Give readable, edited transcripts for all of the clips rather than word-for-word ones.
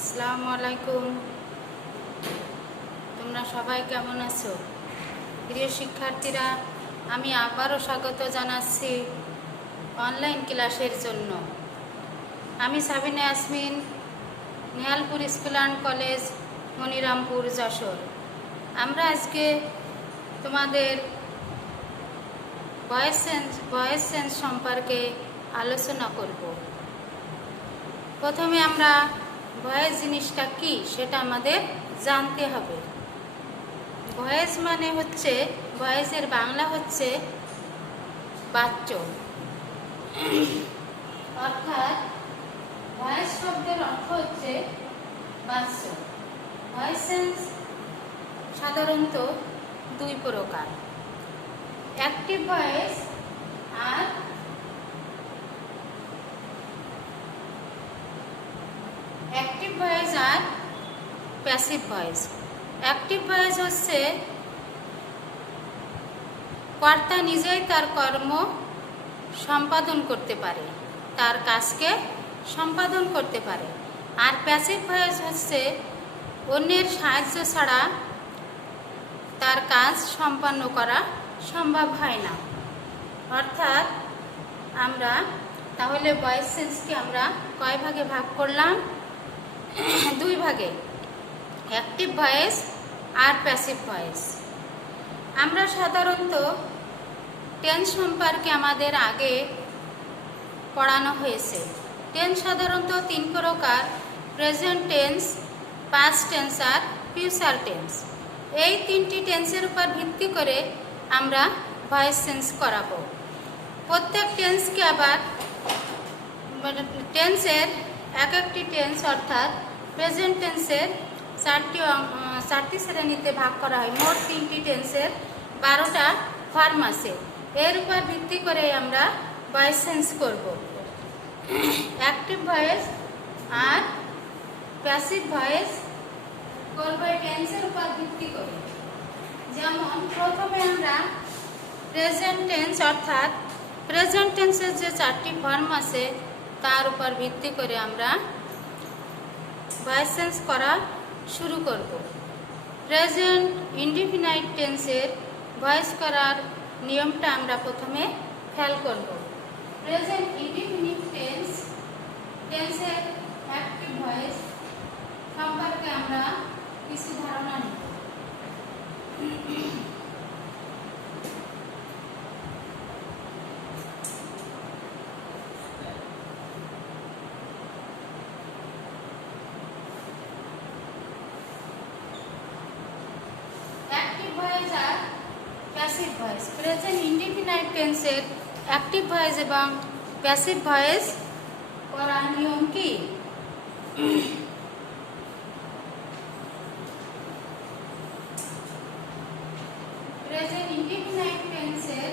আসসালামু আলাইকুম। তোমরা সবাই কেমন আছো? প্রিয় শিক্ষার্থীরা, আমি আবারও স্বাগত জানাচ্ছি অনলাইন ক্লাসের জন্য। আমি Sabina Yasmin, Nihalpur school and college, Monirampur, Jessore. আমরা আজকে তোমাদের ভয়েস চেঞ্জ সম্পর্কে আলোচনা করব। প্রথমে আমরা ভয়েস জিনিসটা কি সেটা আমাদের জানতে হবে। ভয়েস মানে হচ্ছে, ভয়েসের বাংলা হচ্ছে বাচ্য, অর্থাৎ ভয়েস শব্দের অর্থ হচ্ছে বাচ্য। ভয়েস চেঞ্জ সাধারণত দুই প্রকার, অ্যাক্টিভ ভয়েস আর অ্যাক্টিভ ভয়েস আর প্যাসিভ ভয়েস। অ্যাক্টিভ ভয়েস হচ্ছে কর্তা নিজেই তার কর্ম সম্পাদন করতে পারে, তার কাজকে সম্পাদন করতে পারে। আর প্যাসিভ ভয়েস হচ্ছে অন্যের সাহায্য ছাড়া তার কাজ সম্পন্ন করা সম্ভব হয় না। অর্থাৎ আমরা তাহলে ভয়েস চেঞ্জকে আমরা কয় ভাগে ভাগ করলাম? দুই ভাগে, অ্যাক্টিভ ভয়েস আর প্যাসিভ ভয়েস। আমরা সাধারণত টেন্স সম্পর্কে আমাদের আগে পড়ানো হয়েছে। টেন্স সাধারণত তিন প্রকার, প্রেজেন্ট টেন্স, পাস্ট টেন্স আর ফিউচার টেন্স। এই তিনটি টেন্সের উপর ভিত্তি করে আমরা ভয়েস চেঞ্জ করাবো। প্রত্যেক টেন্সকে আবার টেন্সের এক একটি টেন্স অর্থাৎ প্রেজেন্ট টেন্সের চারটি শ্রেণীতে ভাগ করা হয়। মোট 3টি টেন্সের 12টা ফর্ম আছে। এর উপর ভিত্তি করে আমরা ভয়েস চেঞ্জ করব। অ্যাক্টিভ ভয়েস আর প্যাসিভ ভয়েস করব এই টেন্সের উপর ভিত্তি করে। যেমন প্রথমে আমরা প্রেজেন্ট টেন্স অর্থাৎ প্রেজেন্ট টেন্সের যে 4টি ফর্ম আছে তার উপর ভিত্তি করে আমরা ভয়েস চেঞ্জ করা শুরু করব। প্রেজেন্ট ইনডিফিনাইট টেন্সের ভয়েস করার নিয়মটা আমরা প্রথমে খেয়াল করব। প্রেজেন্ট ইনডিফিনিট টেন্সের অ্যাক্টিভ ভয়েস সম্পর্কে আমরা কিছু ধারণা নিব। প্যাসিভ ভয়েস, প্রেজেন্ট ইনডিফিনাইট টেন্সের অ্যাক্টিভ ভয়েস এবং প্যাসিভ ভয়েস করার নিয়ম কি? প্রেজেন্ট ইনডিফিনাইট টেন্সের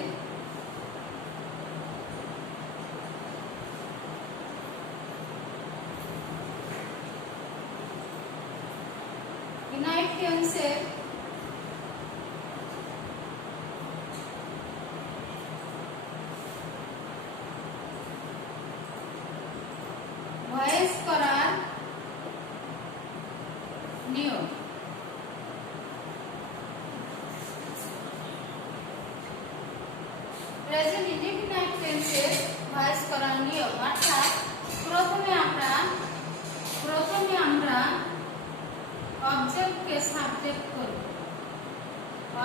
ভয়েস করার নিয়ম। প্রেজেন্ট ইনডিফিনাইট টেন্সের ভয়েস করার নিয়ম অর্থাৎ প্রথমে আমরা অবজেক্টকে সাবজেক্ট করব,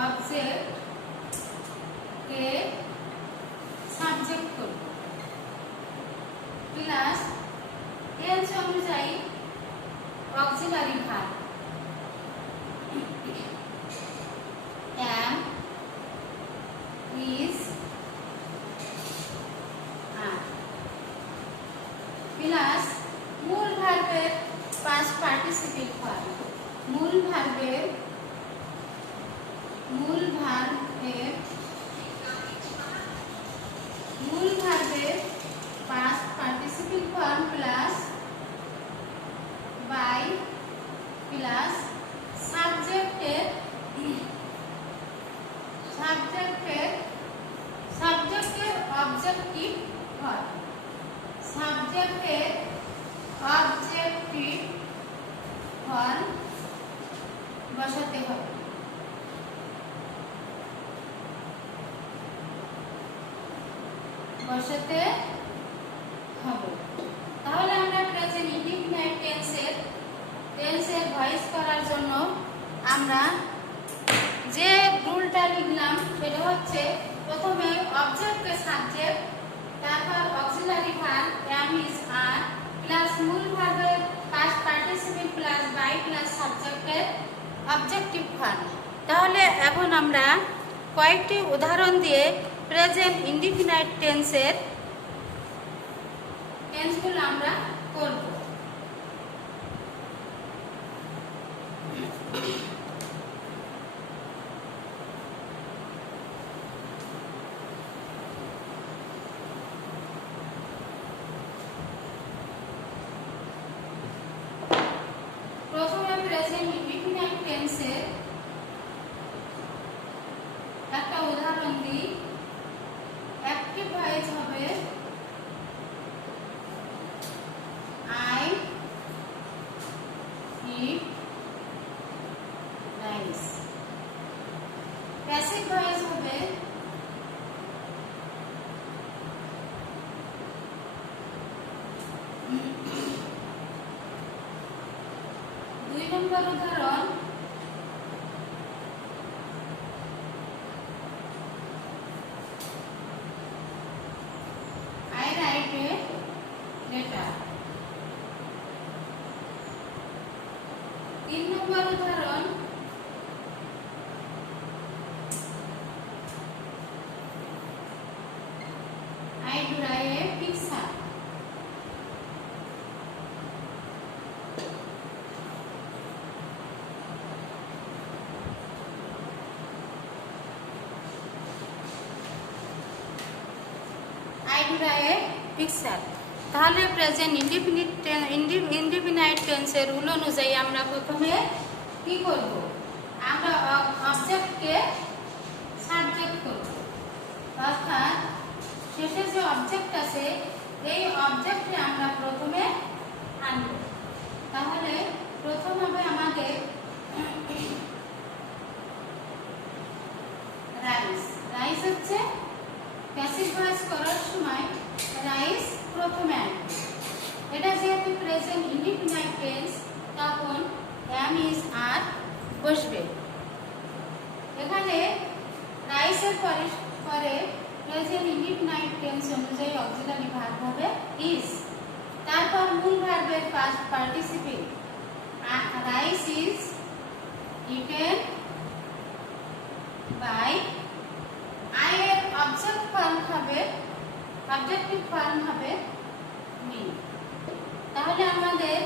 অবজেক্টকে সাবজেক্ট করব প্লাস টেন্স অনুযায়ী auxiliary verb am, is, are plus মূল ভার্বের পাস্ট পার্টিসিপল ফর্ম। মূল ভার্বের past participle form plus by plus সাবজেক্টের অবজেক্টিভ ফর্ম। সাবজেক্টের অবজেক্টিভ ফর্ম বসাতে হবে। তাহলে আমরা প্রেজেন্ট ইনডিফিনাইট টেন্সের ভয়েস করার জন্য আমরা যে রুলটা লিখলাম সেটা হচ্ছে প্রথমে অবজেক্টকে সাবজেক্ট, তারপর auxiliary verb am is are plus মূল ভার্বের past participle plus by plus সাবজেক্টের অবজেক্টিভ ভার্ব। তাহলে এখন আমরা কয়েকটি উদাহরণ দিয়ে প্রেজেন্ট ইনডিফিনাইট টেন্সগুলো আমরা করব। প্রথমে প্রেজেন্ট ইনডিফিনাইট টেন্সের একটা উদাহরণ দিই। অ্যাক্টিভ ভয়েস হবে I eat rice। Passive voice হবে দুই নম্বর উদাহরণ I write a letter। তিন নম্বর উদাহরণ I draw a picture। তাহলে প্রেজেন্ট ইনডিফিনাইট টেন্সের রুল অনুযায়ী আমরা প্রথমে কি করব, আমরা অবজেক্টকে সাবজেক্ট করব, অর্থাৎ শেষে যে অবজেক্ট আছে এই অবজেক্টে আমরা প্রথমে আনব। তাহলে প্রথম হবে আমাদের রাইস হচ্ছে প্যাসিভ ভয়েস করার সময় রাইস প্রথমে আনব। এটা যেহেতু প্রেজেন্ট ইনডিফিনাইট টেন্স তখন am is are বসবে। এখানে রাইসের পরে প্রেজেন্ট ইনডিফিনাইট টেন্স অনুযায়ী অক্সিলারি ভার্ব হবে is, তারপর মূল ভার্বের past participle rice is eaten by I এর অবজেক্টিভ ফর্ম হবে মি। তাহলে আমাদের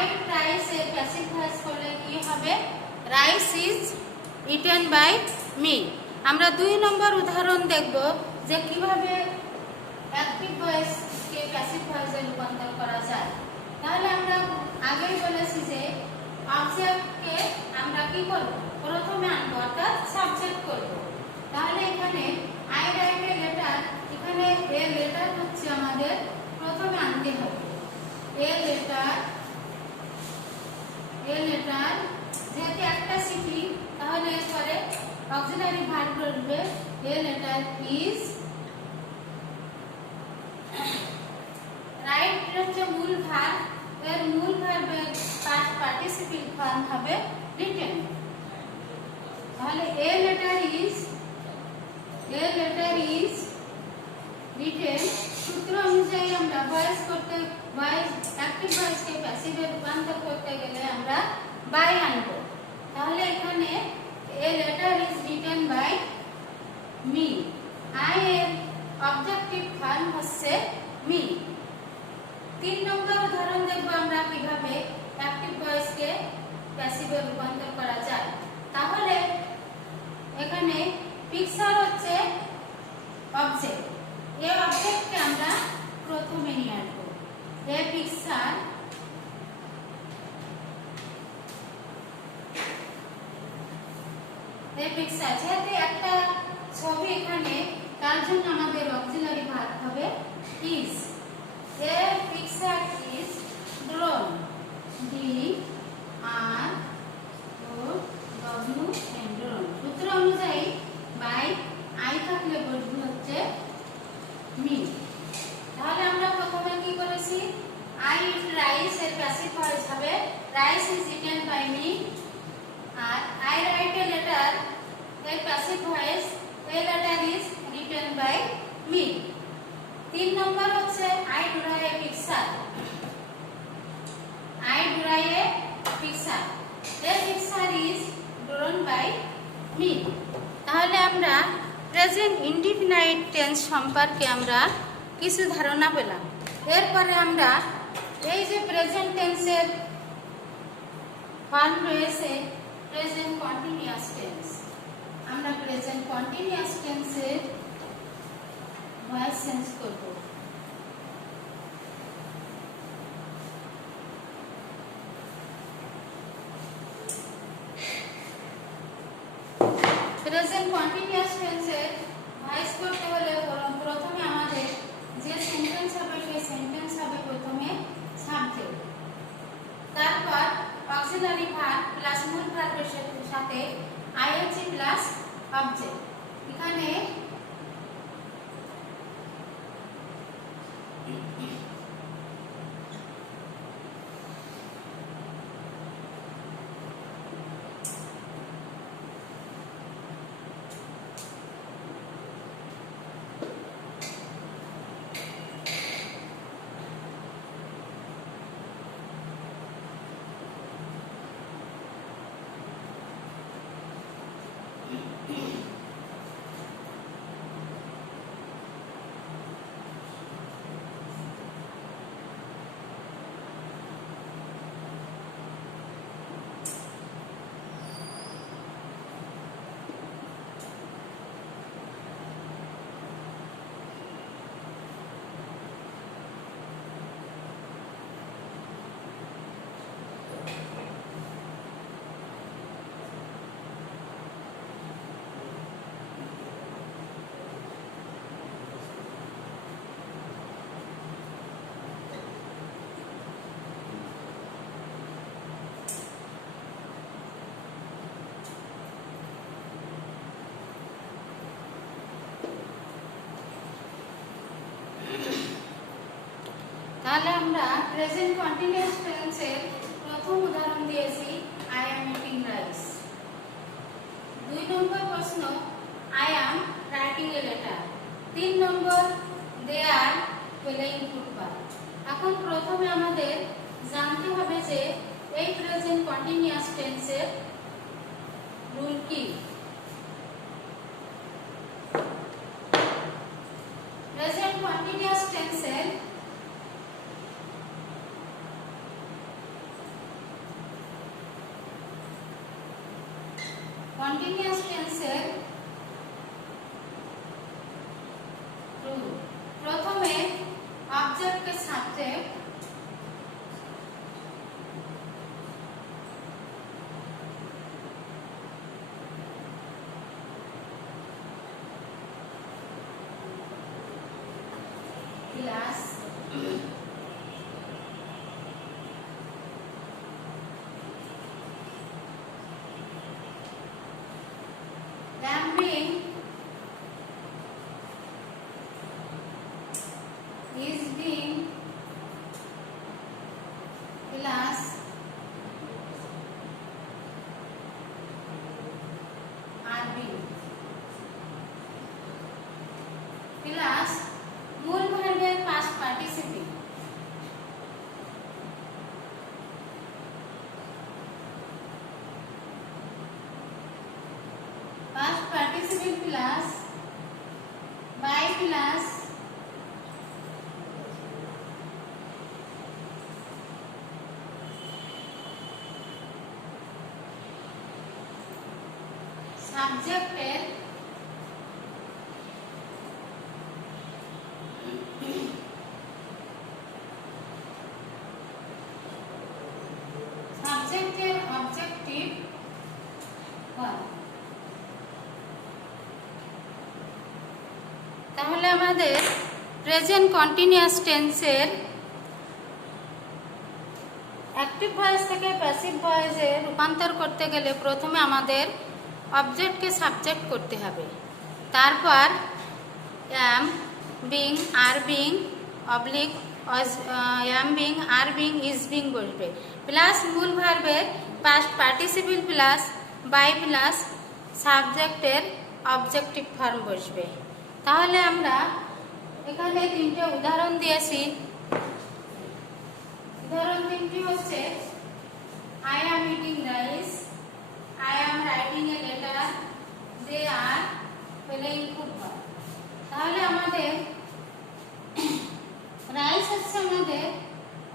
I রাইস এর প্যাসিভ ভয়েস করলে কি হবে, rice is eaten by me. আমরা দুই নম্বর উদাহরণ দেখব যে কিভাবে অ্যাক্টিভ ভয়েস কে প্যাসিভ ভয়েসে রূপান্তর করা যায়। তাহলে আমরা আগেই বলেছি যে অবজেক্টকে আমরা কি করব, প্রথমে আনব অর্থাৎ সাবজেক্ট করব। তাহলে এখানে I write a letter, এখানে এ লেটার হচ্ছে আমাদের প্রথমে আনতে হবে। এ লেটার যেহেতু একটা শিখি তাহলে এরপরে অক্সিলারি ভার্ব বলবে এ লেটার ইজ। রাইট হচ্ছে মূল ভার্ব, এর মূল ভার্বের পাস্ট পার্টিসিপল ফর্ম হবে রিটেন। তাহলে এ লেটার ইজ রিটেন। সূত্র অনুযায়ী আমরা অ্যাক্টিভ ভয়েসকে প্যাসিভে রূপান্তর করতে গেলে আমরা বাই আনব। তাহলে এখানে a letter is written by me, I এর অবজেক্টিভ ফর্ম হচ্ছে মি। তিন নম্বর উদাহরণ দেখব আমরা কিভাবে অ্যাক্টিভ ভয়েসকে প্যাসিভে রূপান্তর করা যায়। তাহলে এখানে পিকচার হচ্ছে অবজেক্ট, এই অবজেক্টকে আমরা প্রথমে নিয়ে আসবো। এ পিকচার যেহেতু একটা ছবি এখানে, তার জন্য আমাদের অক্সিলারি ভার্ব হবে is. A picture is drawn, DRAWN। rice is eaten by me. আর I write a letter, a passive voice, a letter is written by me. 3 নম্বর হচ্ছে I draw a picture. I draw a picture. A picture is drawn by me. তাহলে আমরা present indefinite tense সম্পর্কে আমরা কিছু ধারণা পেলাম। এরপরে আমরা এই যে প্রেজেন্ট টেন্সের ফর্ম রয়েছে প্রেজেন্ট কন্টিনিউয়াস টেন্স, আমরা প্রেজেন্ট কন্টিনিউয়াস টেন্সের ভয়েস চেঞ্জ করব। প্রেজেন্ট কন্টিনিউয়াস টেন্সের ভয়েস করতে হলে প্রথমে আমাদের যে সেন্টেন্স হবে সেই সেন্টেন্স হবে প্রথমে সাবজেক্ট, তারপর অক্সিলারি ভার্ব প্লাস মূল ভার্বের সাথে আইএনজি প্লাস অবজেক্ট। এখানে তাহলে আমরা প্রেজেন্ট কন্টিনিউয়াস টেন্সের প্রথম উদাহরণ দিয়েছি I am eating rice. 2 number প্রশ্ন I am writing a letter. 3 number they are playing football. এখন প্রথমে আমাদের জানতে হবে যে এই প্রেজেন্ট কন্টিনিউয়াস টেন্সের রুল কি। প্রেজেন্ট কন্টিনিউয়াস টেন্সের কন্টিনিউয়াস টেন্সের রুল, প্রথমে অবজেক্টকে subject, plus being is being plus are being plus মূল ভার্বের past participle past participle plus by plus সাবজেক্টের অবজেক্টিভ হয়। তাহলে আমাদের প্রেজেন্ট কন্টিনিউয়াস টেন্সের অ্যাক্টিভ ভয়েস থেকে প্যাসিভ ভয়েসে রূপান্তর করতে গেলে প্রথমে আমাদের অবজেক্টকে সাবজেক্ট করতে হবে, তারপর অ্যাম, বিং, আর বিং, অবলিক এম বিং, আর বিং, ইজ বিং বসবে, প্লাস মূল ভার্বের past participle plus by plus সাবজেক্টের অবজেক্টিভ ফর্ম বসবে। তাহলে আমরা এখানে তিনটে উদাহরণ দিয়েছি। উদাহরণ তিনটি হচ্ছে I am eating rice, I am writing a letter, they are playing football। তাহলে আমাদের রাইস হচ্ছে আমাদের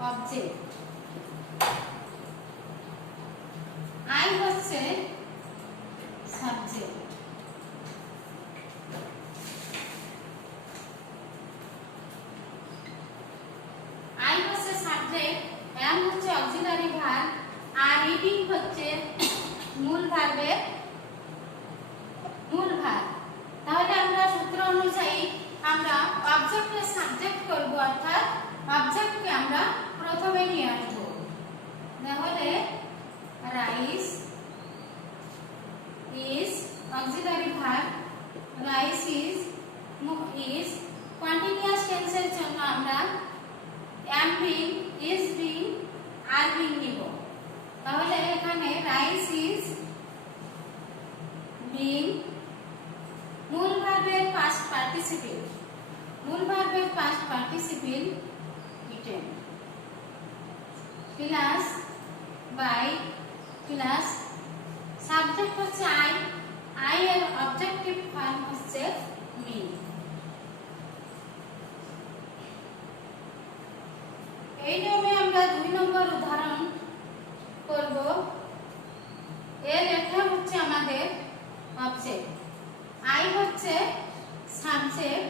অবজেক্ট, আই হচ্ছে সাবজেক্ট, আই হচ্ছে সাবজেক্ট, এম হচ্ছে অক্সিলারি ভার্ব, আর ইটিং হচ্ছে মূল ভার্বের মূল ভার্ব। তাহলে আমরা সূত্র অনুযায়ী আমরা অবজেক্টকে সাবজেক্ট করব, অর্থাৎ অবজেক্টকে আমরা প্রথমে নিয়ে আসব। তাহলে rice is auxiliary verb, rice is continuous টেন্সের জন্য আমরা am বিং, is বিং, আর বিং নিব। তাহলে এখানে রাইস ইজ বিং, মূল ভার্বের পাস্ট পার্টিসিপল, মূল ভার্বের past participle eaten, plus by plus subject হচ্ছে আই, আই এর অবজেক্টিভ ফর্ম হচ্ছে মি। এই নিয়মে আমরা 2 নম্বর উদাহরণ করব। এর লেখা হচ্ছে আমাদের অবজেক্ট, আই হচ্ছে subject,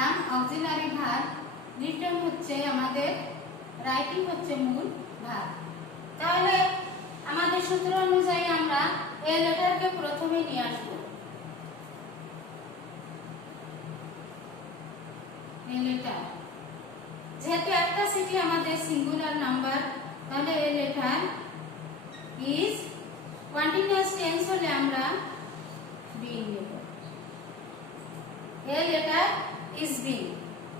am auxiliary verb, written হচ্ছে আমাদের রাইটিং হচ্ছে মূল ভার্ব। তাহলে আমাদের সূত্র অনুযায়ী আমরা এই লেটারকে প্রথমে নিয়ে আসব। এই লেটার যেহেতু একটা সিটি আমাদের সিঙ্গুলার নাম্বার, তাহলে এই লেটার ইজ কন্টিনিউয়াস টেন্স হলে আমরা বিং নেব। এই লেটার ইজ বিং,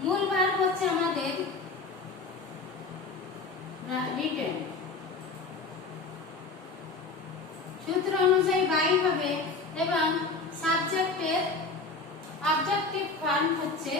মূল ভার্ব হচ্ছে আমাদের রিটেন। সূত্র অনুযায়ী বাই হবে এবং সাবজেক্টের অবজেক্টিভ ফর্ম হচ্ছে